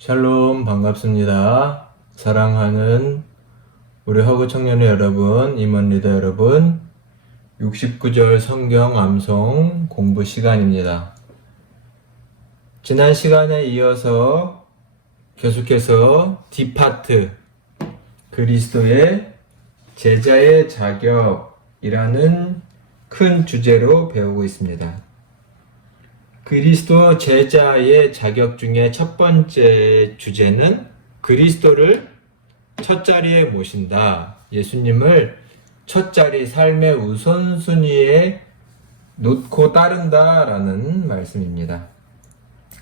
샬롬 반갑습니다. 사랑하는 우리 허구 청년의 여러분, 임원 리더 여러분, 69절 성경 암송 공부 시간입니다. 지난 시간에 이어서 계속해서 D파트 그리스도의 제자의 자격이라는 큰 주제로 배우고 있습니다. 그리스도 제자의 자격 중에 첫 번째 주제는 그리스도를 첫 자리에 모신다. 예수님을 첫 자리 삶의 우선순위에 놓고 따른다 라는 말씀입니다.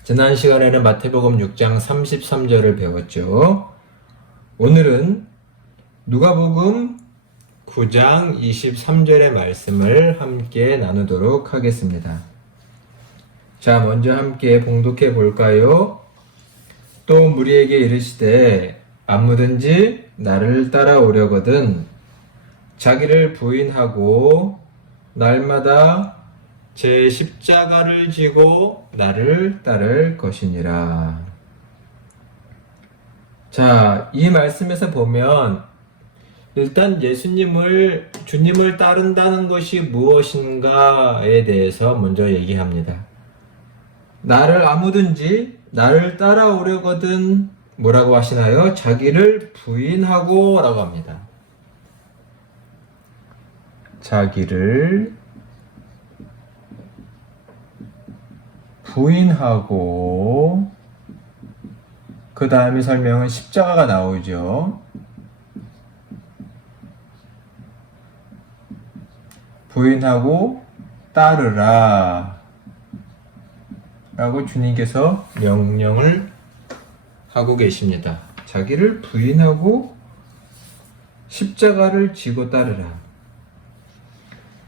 지난 시간에는 마태복음 6장 33절을 배웠죠. 오늘은 누가복음 9장 23절의 말씀을 함께 나누도록 하겠습니다. 자, 먼저 함께 봉독해 볼까요? 또 무리에게 이르시되 아무든지 나를 따라오려거든 자기를 부인하고 날마다 제 십자가를 지고 나를 따를 것이니라. 자, 이 말씀에서 보면 일단 주님을 따른다는 것이 무엇인가에 대해서 먼저 얘기합니다. 아무든지 나를 따라오려거든 뭐라고 하시나요? 자기를 부인하고 라고 합니다. 자기를 부인하고 그 다음에 설명은 십자가가 나오죠. 부인하고 따르라 라고 주님께서 명령을 하고 계십니다. 자기를 부인하고 십자가를 지고 따르라.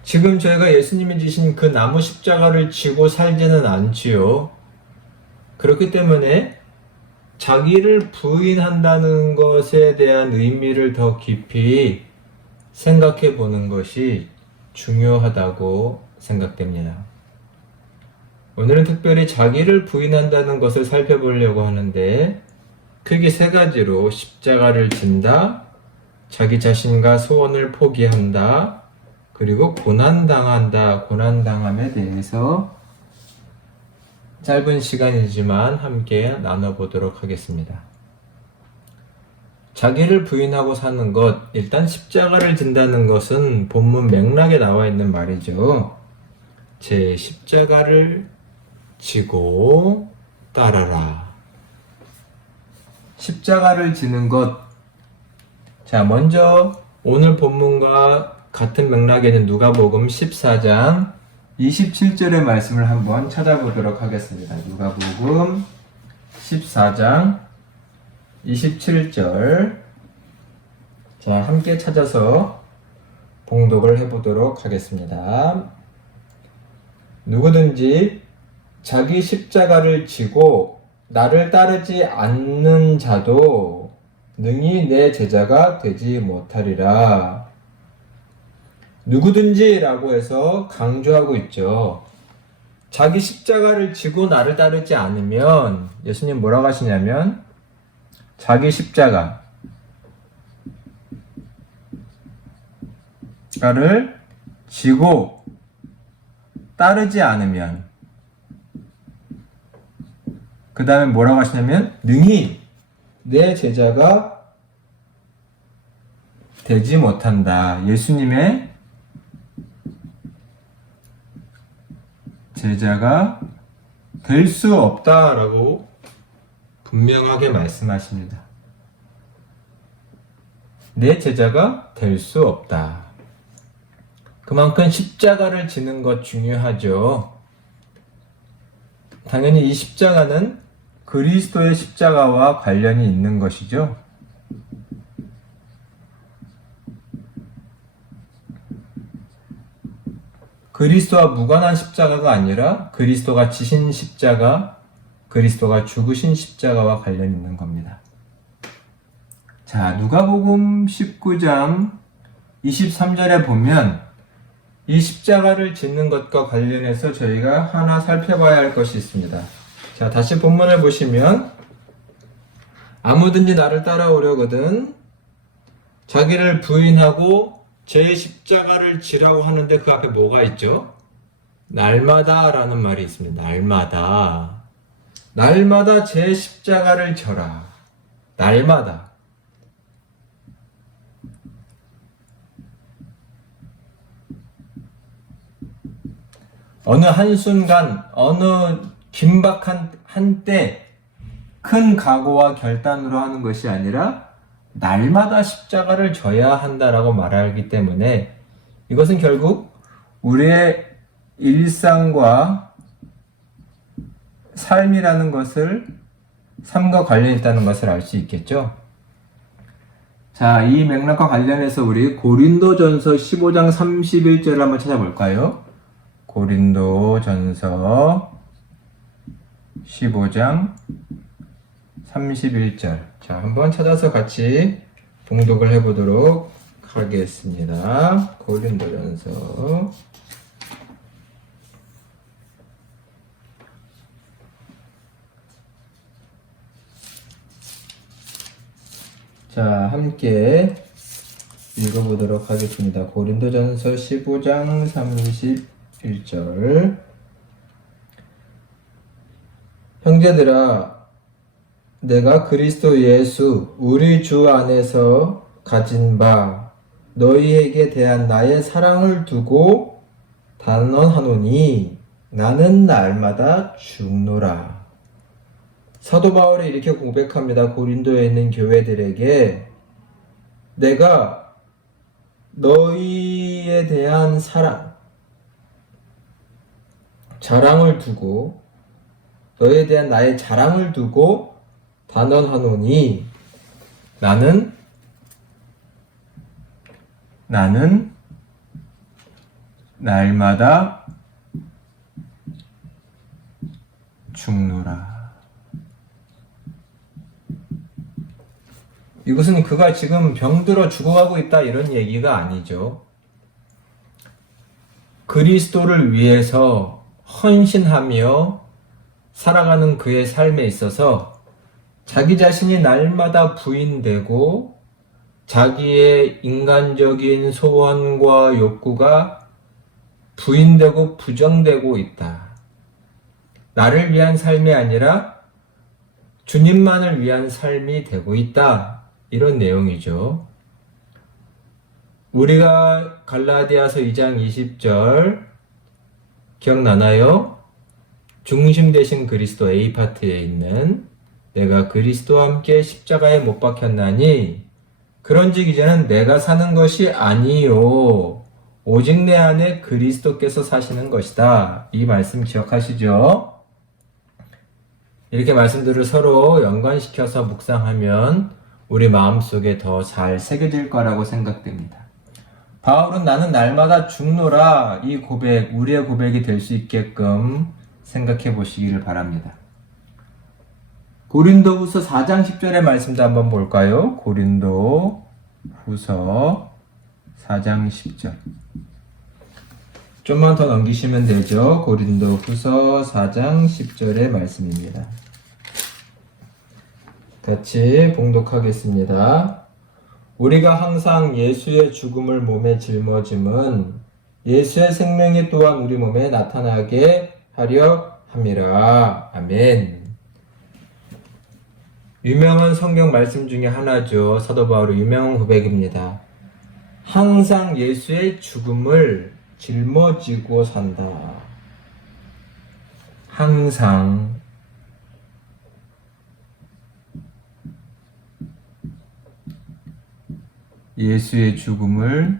지금 저희가 예수님이 지신 그 나무 십자가를 지고 살지는 않지요. 그렇기 때문에 자기를 부인한다는 것에 대한 의미를 더 깊이 생각해 보는 것이 중요하다고 생각됩니다. 오늘은 특별히 자기를 부인한다는 것을 살펴보려고 하는데 크게 세 가지로 십자가를 진다, 자기 자신과 소원을 포기한다, 그리고 고난당한다, 고난당함에 대해서 짧은 시간이지만 함께 나눠보도록 하겠습니다. 자기를 부인하고 사는 것, 일단 십자가를 진다는 것은 본문 맥락에 나와 있는 말이죠. 제 십자가를 지고 따라라. 십자가를 지는 것. 자, 먼저 오늘 본문과 같은 맥락에는 누가복음 14장 27절의 말씀을 한번 찾아보도록 하겠습니다. 누가복음 14장 27절. 자, 함께 찾아서 봉독을 해보도록 하겠습니다. 누구든지 자기 십자가를 지고 나를 따르지 않는 자도 능히 내 제자가 되지 못하리라. 누구든지 라고 해서 강조하고 있죠. 자기 십자가를 지고 나를 따르지 않으면 예수님 뭐라고 하시냐면 자기 십자가를 지고 따르지 않으면 그 다음에 뭐라고 하시냐면 능히 내 제자가 되지 못한다. 예수님의 제자가 될 수 없다라고 분명하게 말씀하십니다. 내 제자가 될 수 없다. 그만큼 십자가를 지는 것 중요하죠. 당연히 이 십자가는 그리스도의 십자가와 관련이 있는 것이죠. 그리스도와 무관한 십자가가 아니라 그리스도가 지신 십자가, 그리스도가 죽으신 십자가와 관련이 있는 겁니다. 자, 누가복음 19장 23절에 보면 이 십자가를 짓는 것과 관련해서 저희가 하나 살펴봐야 할 것이 있습니다. 자, 다시 본문을 보시면 아무든지 나를 따라오려거든 자기를 부인하고 제 십자가를 지라고 하는데 그 앞에 뭐가 있죠? 날마다 라는 말이 있습니다. 날마다. 날마다 제 십자가를 져라. 날마다. 어느 한순간, 어느 긴박한 한때 큰 각오와 결단으로 하는 것이 아니라 날마다 십자가를 져야 한다라고 말하기 때문에 이것은 결국 우리의 일상과 삶이라는 것을 삶과 관련이 있다는 것을 알 수 있겠죠. 자, 이 맥락과 관련해서 우리 고린도전서 15장 31절을 한번 찾아볼까요? 고린도전서 15장 31절. 자, 한번 찾아서 같이 봉독을 해보도록 하겠습니다. 고린도전서 자, 함께 읽어보도록 하겠습니다. 고린도전서 15장 31절. 형제들아, 내가 그리스도 예수 우리 주 안에서 가진 바 너희에게 대한 나의 사랑을 두고 단언하노니 나는 날마다 죽노라. 사도 바울이 이렇게 고백합니다. 고린도에 있는 교회들에게 내가 너희에 대한 사랑, 자랑을 두고 너희에 대한 나의 자랑을 두고 단언하노니 나는 날마다 죽노라. 이것은 그가 지금 병들어 죽어가고 있다 이런 얘기가 아니죠. 그리스도를 위해서 헌신하며 살아가는 그의 삶에 있어서 자기 자신이 날마다 부인되고 자기의 인간적인 소원과 욕구가 부인되고 부정되고 있다. 나를 위한 삶이 아니라 주님만을 위한 삶이 되고 있다. 이런 내용이죠. 우리가 갈라디아서 2장 20절 기억나나요? 중심 되신 그리스도 A파트에 있는 내가 그리스도와 함께 십자가에 못 박혔나니 그런즉 이제는 내가 사는 것이 아니요 오직 내 안에 그리스도께서 사시는 것이다. 이 말씀 기억하시죠? 이렇게 말씀들을 서로 연관시켜서 묵상하면 우리 마음속에 더 잘 새겨질 거라고 생각됩니다. 바울은 나는 날마다 죽노라 이 고백, 우리의 고백이 될 수 있게끔 생각해 보시기를 바랍니다. 고린도후서 4장 10절의 말씀도 한번 볼까요? 고린도후서 4장 10절. 좀만 더 넘기시면 되죠. 고린도후서 4장 10절의 말씀입니다. 같이 봉독하겠습니다. 우리가 항상 예수의 죽음을 몸에 짊어짐은 예수의 생명이 또한 우리 몸에 나타나게 하려 함이라. 아멘. 유명한 성경 말씀 중에 하나죠. 사도 바울의 유명한 고백입니다. 항상 예수의 죽음을 짊어지고 산다. 항상 예수의 죽음을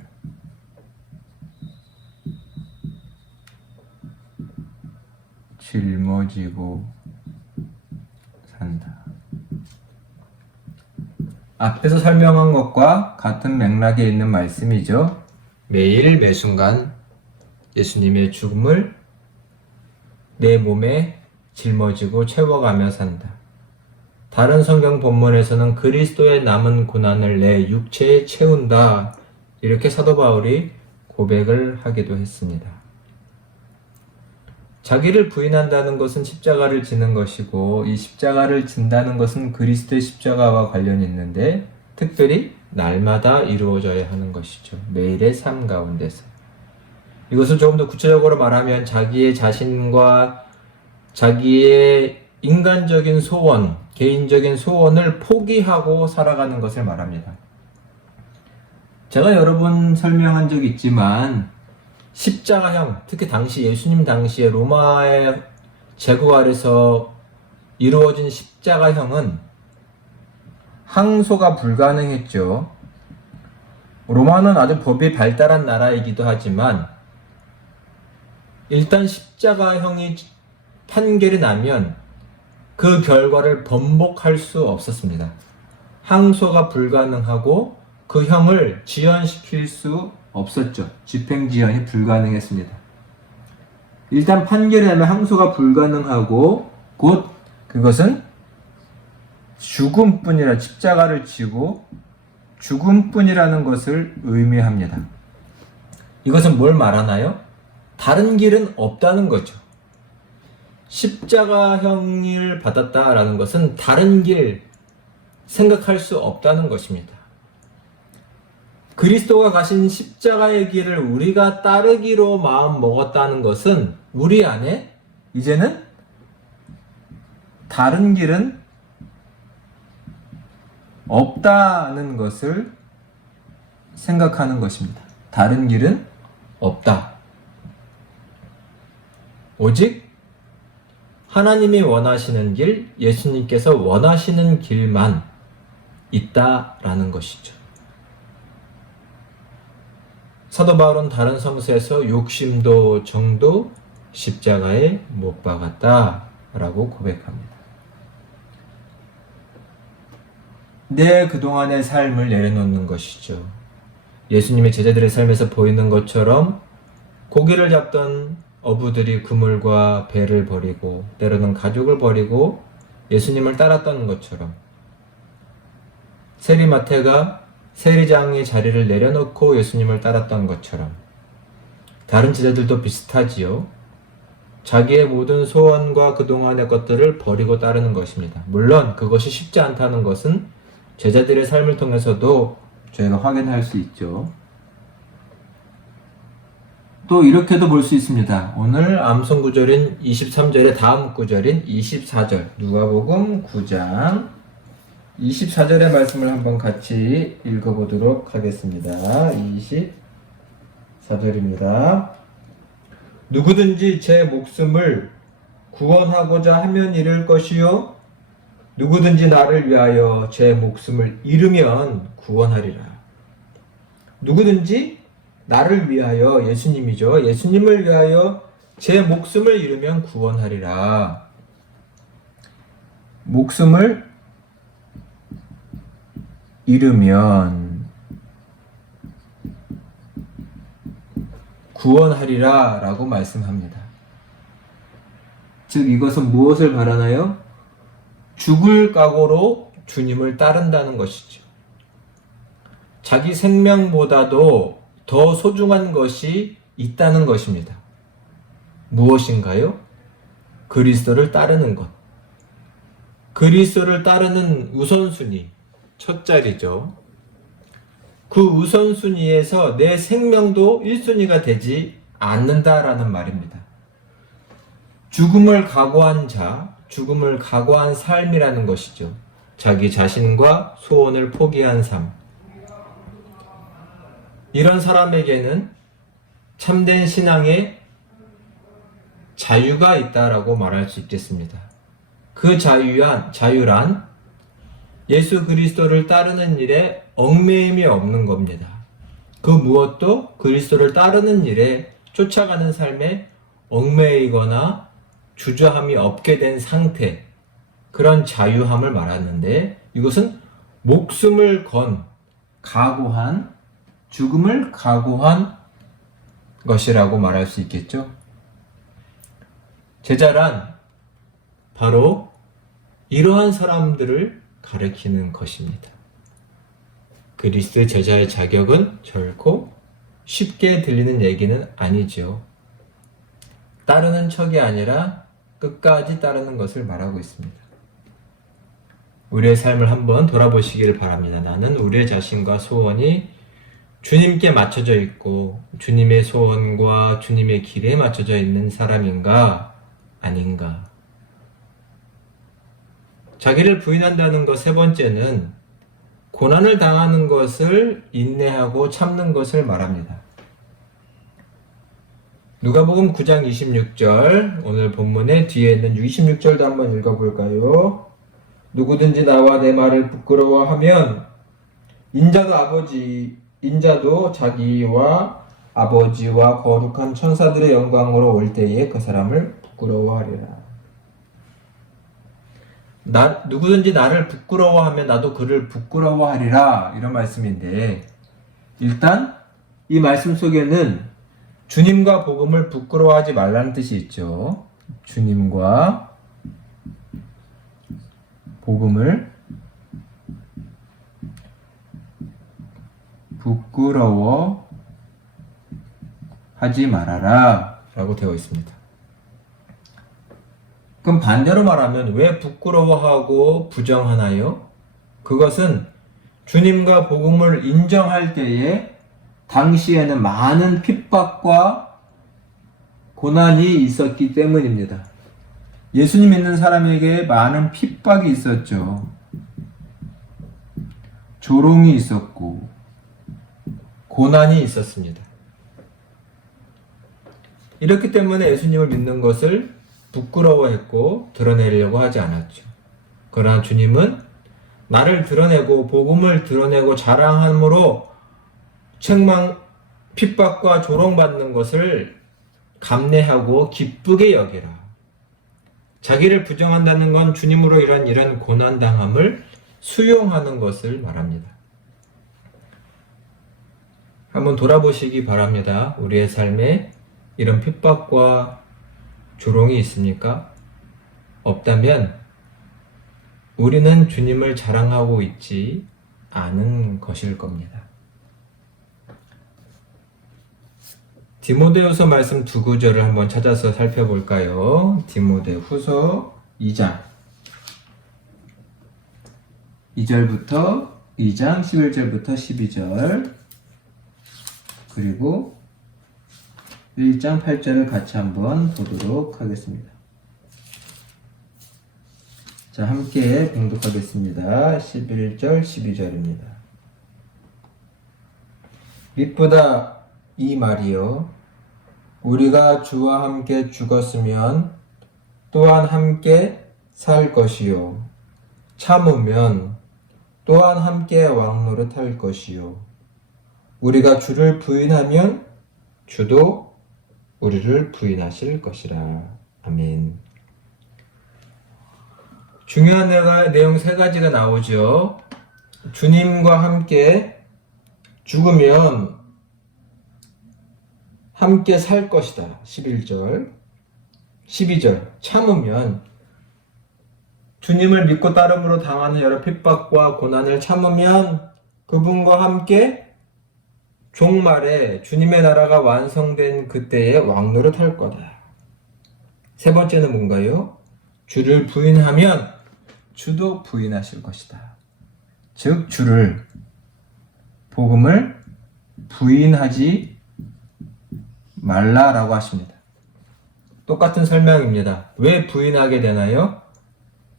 짊어지고 산다. 앞에서 설명한 것과 같은 맥락에 있는 말씀이죠. 매일 매순간 예수님의 죽음을 내 몸에 짊어지고 채워가며 산다. 다른 성경 본문에서는 그리스도의 남은 고난을 내 육체에 채운다. 이렇게 사도 바울이 고백을 하기도 했습니다. 자기를 부인한다는 것은 십자가를 지는 것이고 이 십자가를 진다는 것은 그리스도의 십자가와 관련이 있는데 특별히 날마다 이루어져야 하는 것이죠. 매일의 삶 가운데서. 이것을 조금 더 구체적으로 말하면 자기의 자신과 자기의 인간적인 소원, 개인적인 소원을 포기하고 살아가는 것을 말합니다. 제가 여러 번 설명한 적이 있지만 십자가형, 특히 당시 예수님 당시에 로마의 제국 아래서 이루어진 십자가형은 항소가 불가능했죠. 로마는 아주 법이 발달한 나라이기도 하지만 일단 십자가형이 판결이 나면 그 결과를 번복할 수 없었습니다. 항소가 불가능하고 그 형을 지연시킬 수 없었죠. 집행지연이 불가능했습니다. 일단 판결이 나면 항소가 불가능하고 곧 그것은 죽음뿐이라 십자가를 지고 죽음뿐이라는 것을 의미합니다. 이것은 뭘 말하나요? 다른 길은 없다는 거죠. 십자가형을 받았다라는 것은 다른 길 생각할 수 없다는 것입니다. 그리스도가 가신 십자가의 길을 우리가 따르기로 마음 먹었다는 것은 우리 안에 이제는 다른 길은 없다는 것을 생각하는 것입니다. 다른 길은 없다. 오직 하나님이 원하시는 길, 예수님께서 원하시는 길만 있다라는 것이죠. 사도 바울은 다른 성서에서 욕심도 정도 십자가에 못 박았다라고 고백합니다. 내 그동안의 삶을 내려놓는 것이죠. 예수님의 제자들의 삶에서 보이는 것처럼 고기를 잡던 어부들이 그물과 배를 버리고 때로는 가족을 버리고 예수님을 따랐던 것처럼 세리마태가 세리장의 자리를 내려놓고 예수님을 따랐던 것처럼 다른 제자들도 비슷하지요. 자기의 모든 소원과 그동안의 것들을 버리고 따르는 것입니다. 물론 그것이 쉽지 않다는 것은 제자들의 삶을 통해서도 저희가 확인할 수 있죠. 또 이렇게도 볼 수 있습니다. 오늘 암송 구절인 23절의 다음 구절인 24절 누가복음 9장 24절의 말씀을 한번 같이 읽어보도록 하겠습니다. 24절입니다. 누구든지 제 목숨을 구원하고자 하면 잃을 것이요 누구든지 나를 위하여 제 목숨을 잃으면 구원하리라. 누구든지 나를 위하여, 예수님이죠. 예수님을 위하여 제 목숨을 잃으면 구원하리라. 목숨을 잃으면 구원하리라 라고 말씀합니다. 즉 이것은 무엇을 말하나요? 죽을 각오로 주님을 따른다는 것이죠. 자기 생명보다도 더 소중한 것이 있다는 것입니다. 무엇인가요? 그리스도를 따르는 것. 그리스도를 따르는 우선순위, 첫 자리죠. 그 우선순위에서 내 생명도 1순위가 되지 않는다라는 말입니다. 죽음을 각오한 자, 죽음을 각오한 삶이라는 것이죠. 자기 자신과 소원을 포기한 삶. 이런 사람에게는 참된 신앙에 자유가 있다라고 말할 수 있겠습니다. 그 자유란 예수 그리스도를 따르는 일에 얽매임이 없는 겁니다. 그 무엇도 그리스도를 따르는 일에 쫓아가는 삶에 얽매이거나 주저함이 없게 된 상태, 그런 자유함을 말하는데 이것은 목숨을 건, 각오한, 죽음을 각오한 것이라고 말할 수 있겠죠. 제자란 바로 이러한 사람들을 가리키는 것입니다. 그리스도의 제자의 자격은 결코 쉽게 들리는 얘기는 아니죠. 따르는 척이 아니라 끝까지 따르는 것을 말하고 있습니다. 우리의 삶을 한번 돌아보시기를 바랍니다. 나는 우리의 자신과 소원이 주님께 맞춰져 있고 주님의 소원과 주님의 길에 맞춰져 있는 사람인가 아닌가. 자기를 부인한다는 것 세 번째는 고난을 당하는 것을 인내하고 참는 것을 말합니다. 누가복음 9장 26절, 오늘 본문의 뒤에 있는 26절도 한번 읽어볼까요? 누구든지 나와 내 말을 부끄러워하면 인자도 자기와 아버지와 거룩한 천사들의 영광으로 올 때에 그 사람을 부끄러워하리라. 누구든지 나를 부끄러워하면 나도 그를 부끄러워하리라, 이런 말씀인데, 일단 이 말씀 속에는 주님과 복음을 부끄러워하지 말라는 뜻이 있죠. 주님과 복음을 부끄러워하지 말아라 라고 되어 있습니다. 그럼 반대로 말하면 왜 부끄러워하고 부정하나요? 그것은 주님과 복음을 인정할 때에 당시에는 많은 핍박과 고난이 있었기 때문입니다. 예수님 믿는 사람에게 많은 핍박이 있었죠. 조롱이 있었고 고난이 있었습니다. 이렇기 때문에 예수님을 믿는 것을 부끄러워했고 드러내려고 하지 않았죠. 그러나 주님은 나를 드러내고 복음을 드러내고 자랑함으로 핍박과 조롱받는 것을 감내하고 기쁘게 여기라. 자기를 부정한다는 건 주님으로 이런 고난당함을 수용하는 것을 말합니다. 한번 돌아보시기 바랍니다. 우리의 삶에 이런 핍박과 조롱이 있습니까? 없다면 우리는 주님을 자랑하고 있지 않은 것일 겁니다. 디모데후서 말씀 두 구절을 한번 찾아서 살펴볼까요? 디모데후서 2장 2장 11절부터 12절, 그리고 1장 8절을 같이 한번 보도록 하겠습니다. 자, 함께 봉독하겠습니다. 11절, 12절입니다. 빛보다 이 말이요, 우리가 주와 함께 죽었으면 또한 함께 살 것이요, 참으면 또한 함께 왕노릇할 것이요, 우리가 주를 부인하면 주도 우리를 부인하실 것이라. 아멘. 중요한 내용 세 가지가 나오죠. 주님과 함께 죽으면 함께 살 것이다. 11절. 12절. 참으면 주님을 믿고 따름으로 당하는 여러 핍박과 고난을 참으면 그분과 함께 종말에 주님의 나라가 완성된 그때에 왕노릇할 거다. 세 번째는 뭔가요? 주를 부인하면 주도 부인하실 것이다. 즉 주를, 복음을 부인하지 말라라고 하십니다. 똑같은 설명입니다. 왜 부인하게 되나요?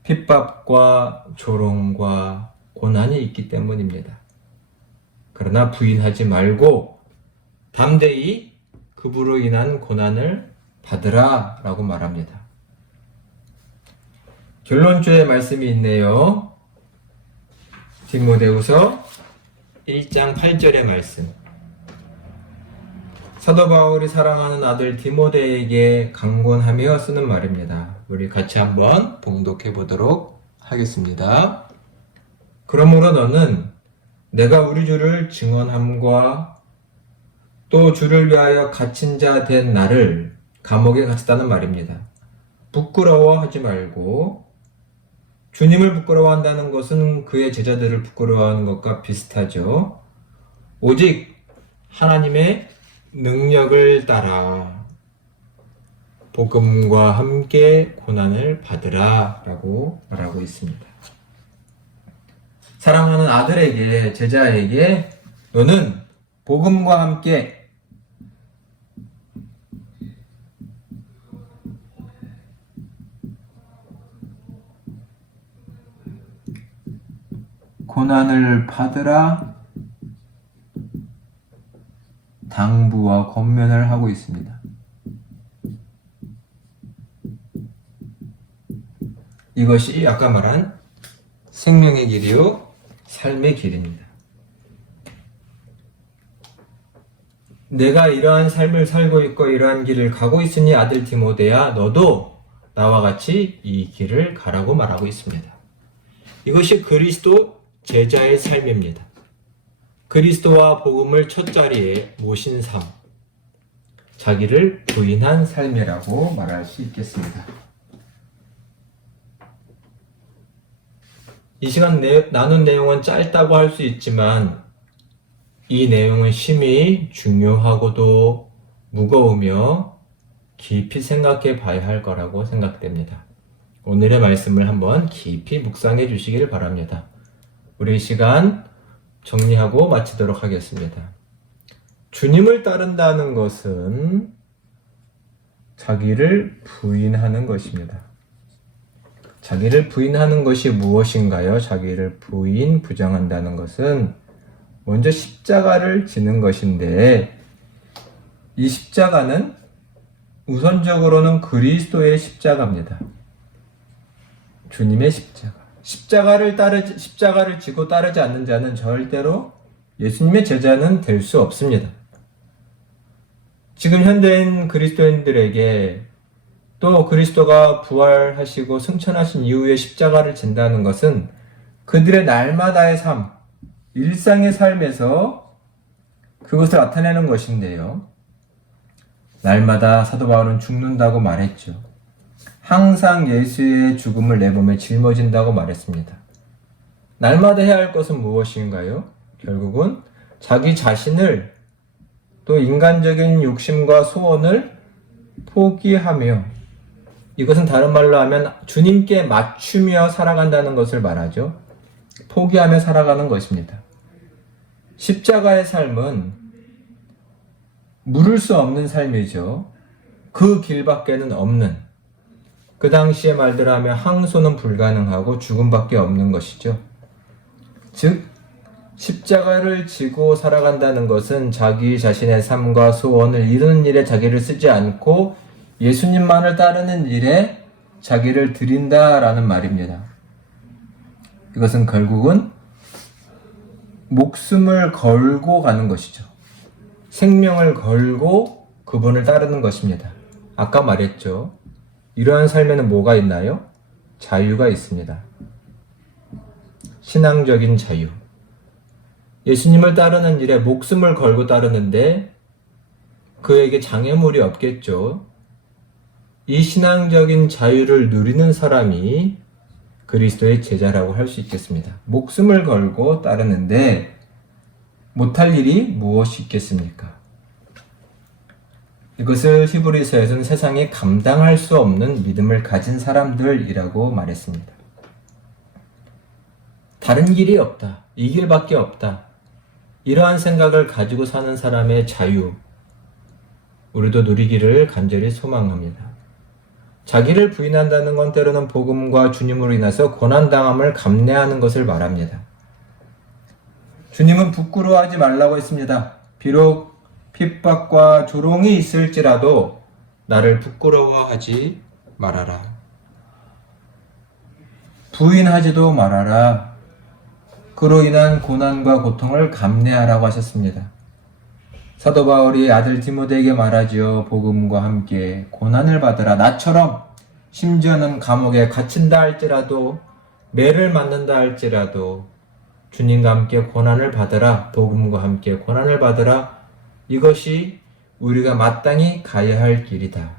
핍박과 조롱과 고난이 있기 때문입니다. 그러나 부인하지 말고 담대히 그분으로 인한 고난을 받으라 라고 말합니다. 결론조의 말씀이 있네요. 디모데후서 1장 8절의 말씀. 사도 바울이 사랑하는 아들 디모데에게 강권하며 쓰는 말입니다. 우리 같이 한번 봉독해 보도록 하겠습니다. 그러므로 너는 내가 우리 주를 증언함과 또 주를 위하여 갇힌 자 된 나를 감옥에 갇혔다는 말입니다. 부끄러워하지 말고, 주님을 부끄러워한다는 것은 그의 제자들을 부끄러워하는 것과 비슷하죠. 오직 하나님의 능력을 따라 복음과 함께 고난을 받으라 라고 말하고 있습니다. 사랑하는 아들에게, 제자에게 너는 복음과 함께 고난을 받으라 당부와 권면을 하고 있습니다. 이것이 아까 말한 생명의 길이요 삶의 길입니다. 내가 이러한 삶을 살고 있고 이러한 길을 가고 있으니 아들 디모데야 너도 나와 같이 이 길을 가라고 말하고 있습니다. 이것이 그리스도 제자의 삶입니다. 그리스도와 복음을 첫자리에 모신 삶, 자기를 부인한 삶이라고 말할 수 있겠습니다. 이 시간 나눈 내용은 짧다고 할 수 있지만 이 내용은 심히 중요하고도 무거우며 깊이 생각해 봐야 할 거라고 생각됩니다. 오늘의 말씀을 한번 깊이 묵상해 주시길 바랍니다. 우리 시간 정리하고 마치도록 하겠습니다. 주님을 따른다는 것은 자기를 부인하는 것입니다. 자기를 부인하는 것이 무엇인가요? 자기를 부정한다는 것은 먼저 십자가를 지는 것인데 이 십자가는 우선적으로는 그리스도의 십자가입니다. 주님의 십자가를 지고 따르지 않는 자는 절대로 예수님의 제자는 될 수 없습니다. 지금 현대인 그리스도인들에게 또 그리스도가 부활하시고 승천하신 이후에 십자가를 진다는 것은 그들의 날마다의 삶, 일상의 삶에서 그것을 나타내는 것인데요. 날마다 사도 바울은 죽는다고 말했죠. 항상 예수의 죽음을 내 몸에 짊어진다고 말했습니다. 날마다 해야 할 것은 무엇인가요? 결국은 자기 자신을 또 인간적인 욕심과 소원을 포기하며 이것은 다른 말로 하면 주님께 맞추며 살아간다는 것을 말하죠. 포기하며 살아가는 것입니다. 십자가의 삶은 물을 수 없는 삶이죠. 그 길밖에는 없는, 그 당시의 말대로 하면 항소는 불가능하고 죽음밖에 없는 것이죠. 즉 십자가를 지고 살아간다는 것은 자기 자신의 삶과 소원을 이루는 일에 자기를 쓰지 않고 예수님만을 따르는 일에 자기를 드린다라는 말입니다. 이것은 결국은 목숨을 걸고 가는 것이죠. 생명을 걸고 그분을 따르는 것입니다. 아까 말했죠. 이러한 삶에는 뭐가 있나요? 자유가 있습니다. 신앙적인 자유. 예수님을 따르는 일에 목숨을 걸고 따르는데 그에게 장애물이 없겠죠. 이 신앙적인 자유를 누리는 사람이 그리스도의 제자라고 할 수 있겠습니다. 목숨을 걸고 따르는데 못할 일이 무엇이 있겠습니까? 이것을 히브리서에서는 세상에 감당할 수 없는 믿음을 가진 사람들이라고 말했습니다. 다른 길이 없다. 이 길밖에 없다. 이러한 생각을 가지고 사는 사람의 자유, 우리도 누리기를 간절히 소망합니다. 자기를 부인한다는 건 때로는 복음과 주님으로 인해서 고난당함을 감내하는 것을 말합니다. 주님은 부끄러워하지 말라고 했습니다. 비록 핍박과 조롱이 있을지라도 나를 부끄러워하지 말아라. 부인하지도 말아라. 그로 인한 고난과 고통을 감내하라고 하셨습니다. 사도 바울이 아들 디모데에게 말하지요. 복음과 함께 고난을 받으라. 나처럼 심지어는 감옥에 갇힌다 할지라도 매를 맞는다 할지라도 주님과 함께 고난을 받으라. 복음과 함께 고난을 받으라. 이것이 우리가 마땅히 가야 할 길이다.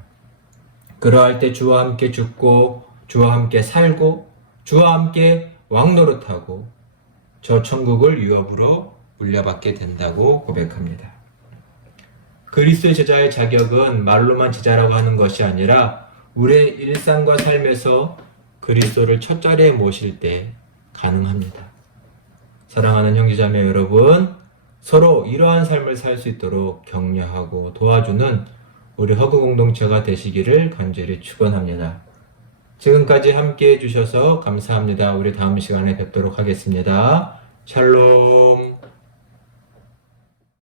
그러할 때 주와 함께 죽고 주와 함께 살고 주와 함께 왕노릇하고 저 천국을 유업으로 물려받게 된다고 고백합니다. 그리스도의 제자의 자격은 말로만 제자라고 하는 것이 아니라 우리의 일상과 삶에서 그리스도를 첫 자리에 모실 때 가능합니다. 사랑하는 형제자매 여러분, 서로 이러한 삶을 살 수 있도록 격려하고 도와주는 우리 허그 공동체가 되시기를 간절히 축원합니다. 지금까지 함께 해주셔서 감사합니다. 우리 다음 시간에 뵙도록 하겠습니다. 샬롬.